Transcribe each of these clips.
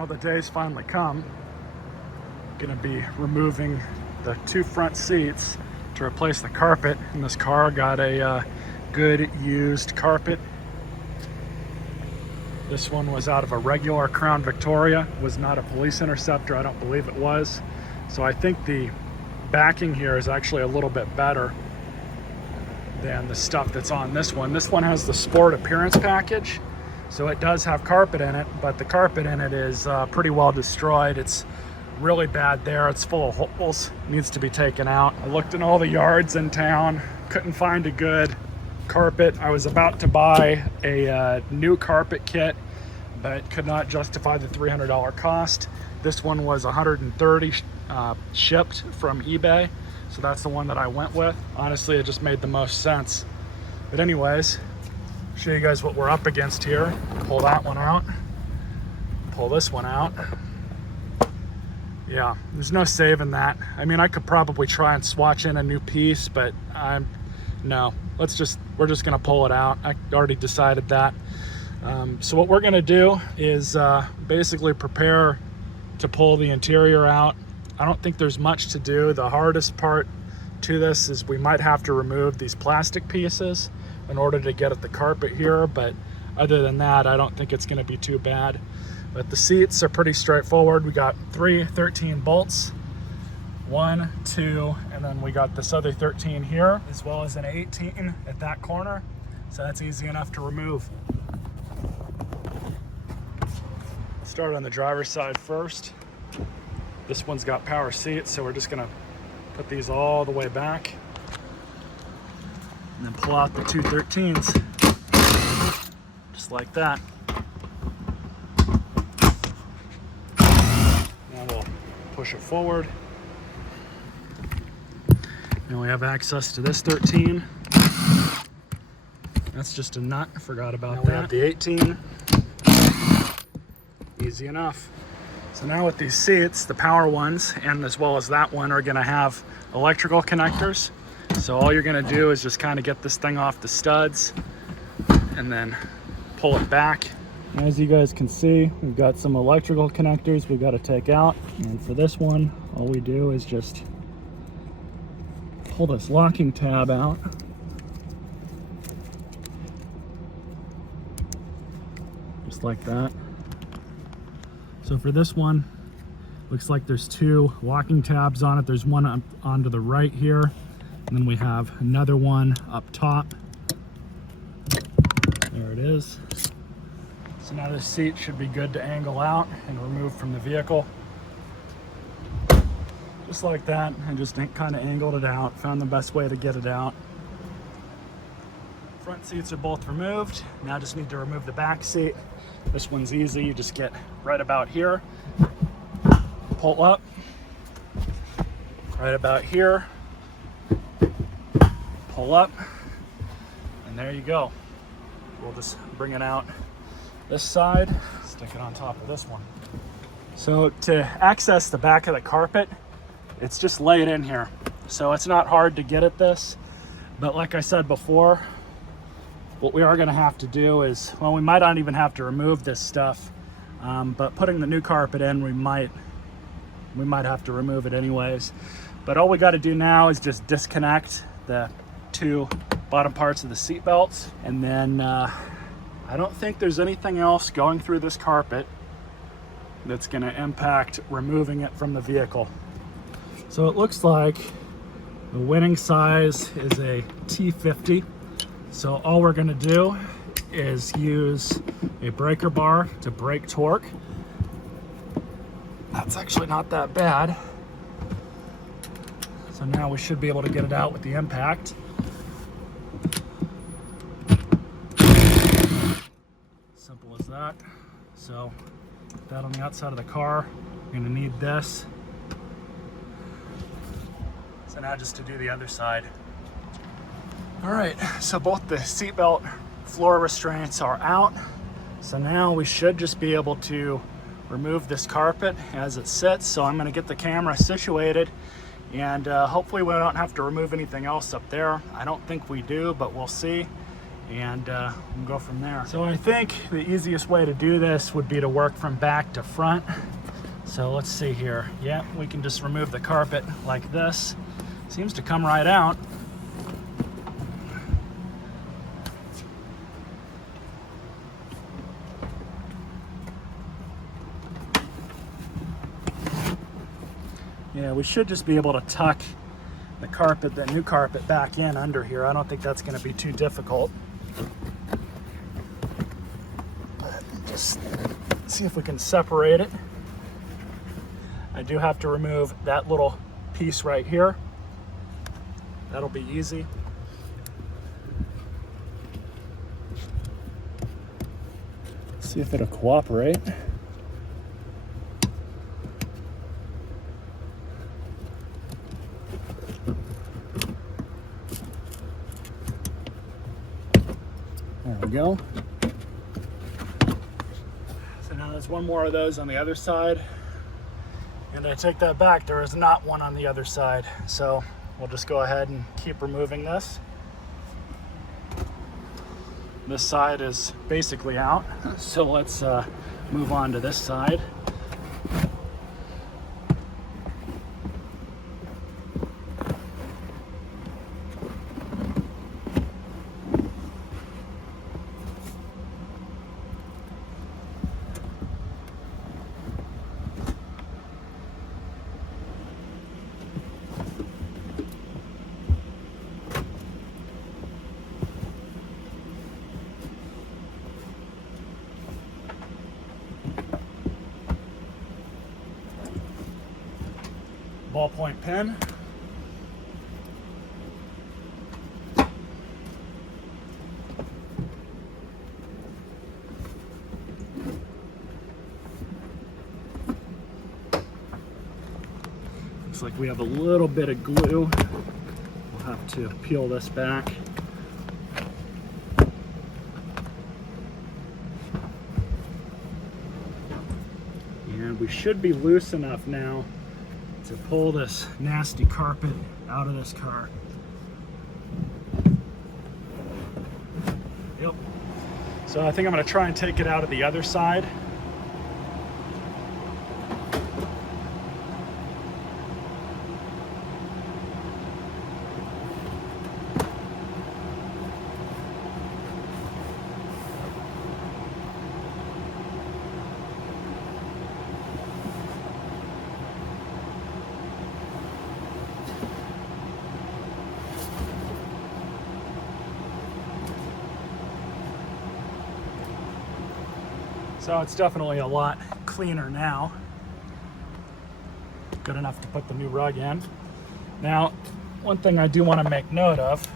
Well, the day's finally come. Gonna be removing the two front seats to replace the carpet in this car. Got a good used carpet. This one was out of a regular Crown Victoria, was not a Police Interceptor, I don't believe it was. So I think the backing here is actually a little bit better than the stuff that's on this one. This one has the Sport Appearance package, so it does have carpet in it, but the carpet in it is pretty well destroyed. It's really bad there. It's full of holes, needs to be taken out. I looked in all the yards in town, couldn't find a good carpet. I was about to buy a new carpet kit, but could not justify the $300 cost. This one was $130 shipped from eBay, so that's the one that I went with. Honestly, it just made the most sense. But anyways, show you guys what we're up against here. Pull that one out, pull this one out. Yeah, there's no saving that. I mean, I could probably try and swatch in a new piece, but no, we're just gonna pull it out. I already decided that. So what we're gonna do is basically prepare to pull the interior out. I don't think there's much to do. The hardest part to this is we might have to remove these plastic pieces in order to get at the carpet here, but other than that, I don't think it's gonna be too bad. But the seats are pretty straightforward. We got 3 13 bolts, 1, 2, and then we got this other 13 here, as well as an 18 at that corner. So that's easy enough to remove. Start on the driver's side first. This one's got power seats, so we're just gonna put these all the way back and then pull out the 2 13s, just like that. Now we'll push it forward. Now we have access to this 13. That's just a nut, I forgot about that. We have the 18. Easy enough. So now with these seats, the power ones, and as well as that one, are gonna have electrical connectors. So all you're gonna do is just kind of get this thing off the studs and then pull it back. As you guys can see, we've got some electrical connectors we've got to take out. And for this one, all we do is just pull this locking tab out. Just like that. So for this one, looks like there's 2 locking tabs on it. There's one up onto the right here, and then we have another one up top. There it is. So now this seat should be good to angle out and remove from the vehicle. Just like that, and just kind of angled it out, found the best way to get it out. Front seats are both removed. Now just need to remove the back seat. This one's easy, you just get right about here, pull up, right about here, pull up, and there you go. We'll just bring it out this side, stick it on top of this one. So to access the back of the carpet, it's just laid in here. So it's not hard to get at this, but like I said before, what we are gonna have to do is, well, we might not even have to remove this stuff, but putting the new carpet in, we might have to remove it anyways. But all we gotta do now is just disconnect the 2 bottom parts of the seat belts, and then I don't think there's anything else going through this carpet that's gonna impact removing it from the vehicle. So it looks like the winning size is a T50. So all we're gonna do is use a breaker bar to break torque. That's actually not that bad. So now we should be able to get it out with the impact. Simple as that. So put that on the outside of the car. We're gonna need this. So now just to do the other side. All right, so both the seatbelt floor restraints are out. So now we should just be able to remove this carpet as it sits. So I'm gonna get the camera situated, and hopefully we don't have to remove anything else up there. I don't think we do, but we'll see. and we'll go from there. So I think the easiest way to do this would be to work from back to front. So let's see here. Yeah, we can just remove the carpet like this. Seems to come right out. Yeah, we should just be able to tuck the carpet, the new carpet, back in under here. I don't think that's going to be too difficult. But just see if we can separate it. I do have to remove that little piece right here. That'll be easy. See if it'll cooperate. There we go. So now there's one more of those on the other side. And I take that back, there is not one on the other side. So we'll just go ahead and keep removing this. This side is basically out. So let's move on to this side. Ballpoint pen. Looks like we have a little bit of glue. We'll have to peel this back. And we should be loose enough now to pull this nasty carpet out of this car. Yep. So I think I'm going to try and take it out of the other side. So it's definitely a lot cleaner now. Good enough to put the new rug in. Now, one thing I do want to make note of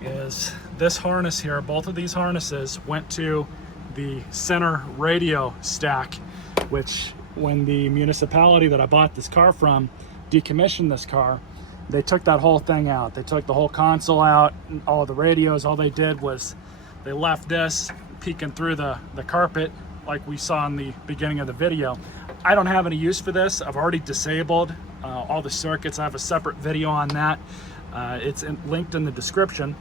is this harness here. Both of these harnesses went to the center radio stack, which when the municipality that I bought this car from decommissioned this car, they took that whole thing out. They took the whole console out, all of the radios. All they did was they left this peeking through the carpet like we saw in the beginning of the video. I don't have any use for this. I've already disabled all the circuits. I have a separate video on that. It's linked in the description.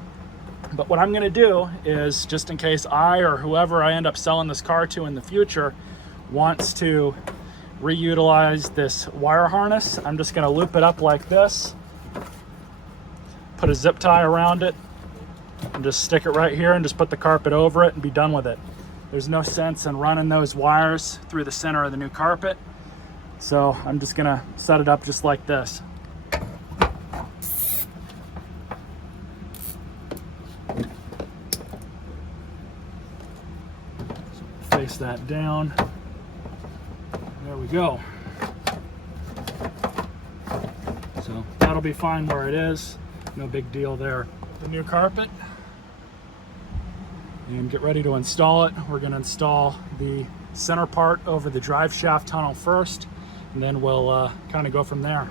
But what I'm gonna do is, just in case I or whoever I end up selling this car to in the future wants to reutilize this wire harness, I'm just gonna loop it up like this, put a zip tie around it, and just stick it right here and just put the carpet over it and be done with it. There's no sense in running those wires through the center of the new carpet. So I'm just gonna set it up just like this. So face that down. There we go. So that'll be fine where it is. No big deal there. The new carpet. And get ready to install it. We're going to install the center part over the drive shaft tunnel first, and then we'll kind of go from there.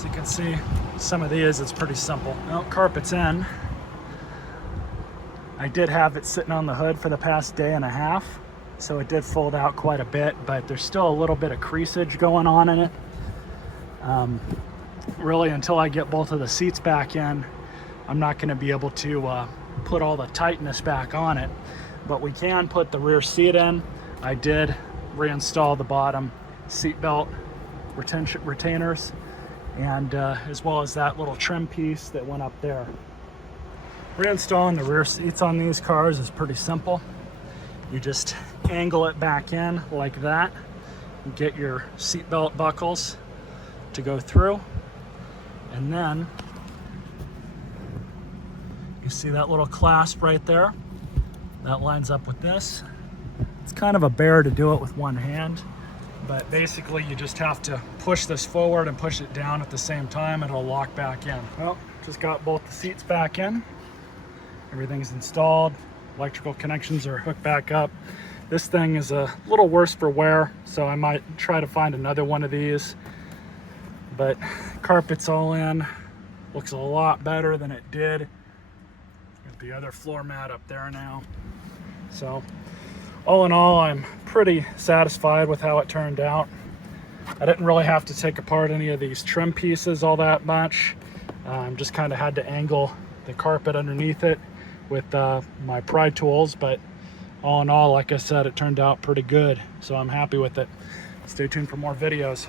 As you can see, some of these, it's pretty simple. Well, carpet's in. I did have it sitting on the hood for the past day and a half, so it did fold out quite a bit, but there's still a little bit of creasage going on in it. Really, until I get both of the seats back in, I'm not going to be able to put all the tightness back on it, but we can put the rear seat in. I did reinstall the bottom seat belt retainers, and as well as that little trim piece that went up there. Reinstalling the rear seats on these cars is pretty simple. You just angle it back in like that, and get your seat belt buckles to go through, and then you see that little clasp right there? That lines up with this. It's kind of a bear to do it with one hand, but basically you just have to push this forward and push it down at the same time, and it'll lock back in. Well, just got both the seats back in. Everything's installed. Electrical connections are hooked back up. This thing is a little worse for wear, so I might try to find another one of these. But carpet's all in. Looks a lot better than it did. Got the other floor mat up there now. So all in all, I'm pretty satisfied with how it turned out. I didn't really have to take apart any of these trim pieces all that much. Just kind of had to angle the carpet underneath it with my pry tools, but all in all, like I said, it turned out pretty good, so I'm happy with it. Stay tuned for more videos.